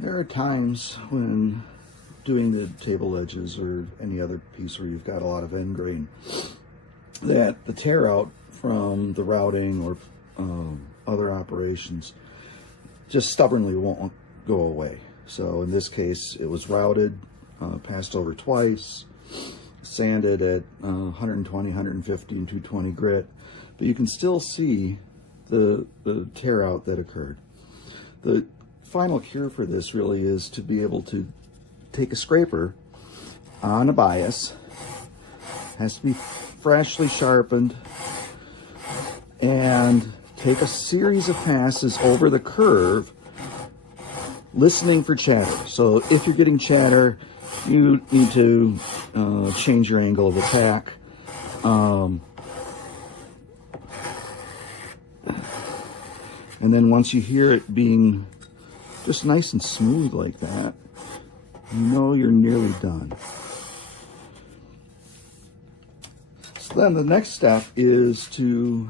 There are times when doing the table edges or any other piece where you've got a lot of end grain that the tear out from the routing or other operations just stubbornly won't go away. So in this case, it was routed, passed over twice, sanded at 120, 150, and 220 grit, but you can still see the tear out that occurred. The final cure for this really is to be able to take a scraper on a bias, has to be freshly sharpened, and take a series of passes over the curve, listening for chatter. So if you're getting chatter, you need to change your angle of attack. And then once you hear it being just nice and smooth like that, you know you're nearly done. So then the next step is to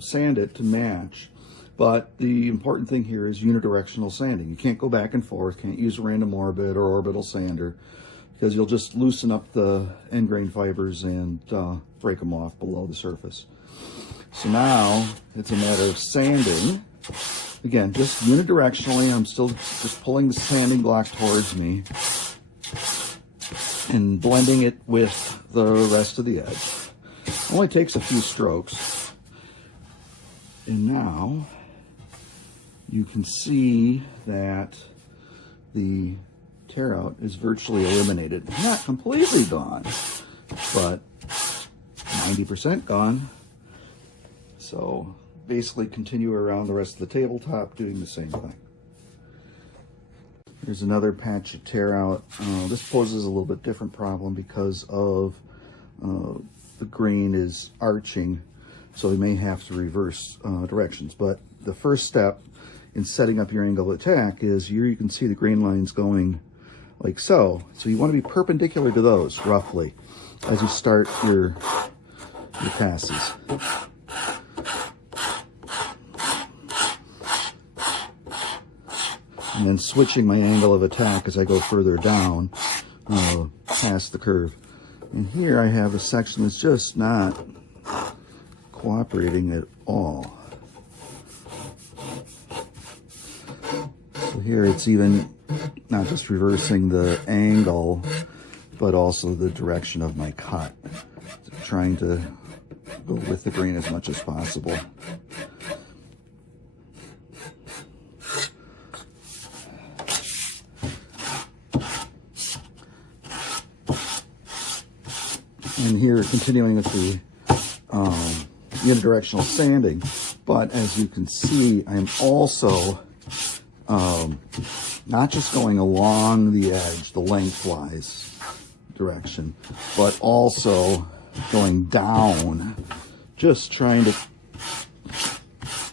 sand it to match. But the important thing here is unidirectional sanding. You can't go back and forth, can't use a random orbit or orbital sander, because you'll just loosen up the end grain fibers and break them off below the surface. So now it's a matter of sanding. Again, just unidirectionally. I'm still just pulling the sanding block towards me and blending it with the rest of the edge. It only takes a few strokes. And now you can see that the tear out is virtually eliminated. Not completely gone, but 90% gone. So basically continue around the rest of the tabletop doing the same thing. Here's another patch of tear out. This poses a little bit different problem because of the grain is arching, so we may have to reverse directions. But the first step in setting up your angle of attack is here you can see the grain lines going like so. So you want to be perpendicular to those roughly as you start your passes. And then switching my angle of attack as I go further down past the curve. And here I have a section that's just not cooperating at all. So here it's even not just reversing the angle, but also the direction of my cut. So trying to go with the grain as much as possible. And here, continuing with the unidirectional sanding, but as you can see, I'm also not just going along the edge, the lengthwise direction, but also going down, just trying to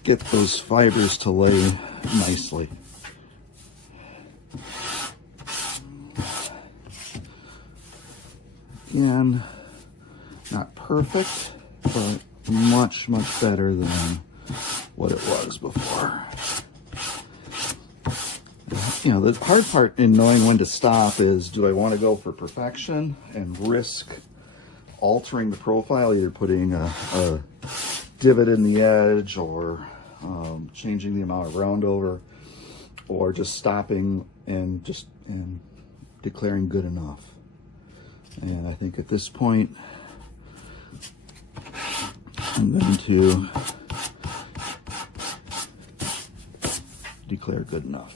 get those fibers to lay nicely. Again, not perfect, but much, much better than what it was before. You know, the hard part in knowing when to stop is, do I want to go for perfection and risk altering the profile, either putting a divot in the edge or changing the amount of roundover, or just stopping and declaring good enough. And I think at this point, I'm going to declare good enough.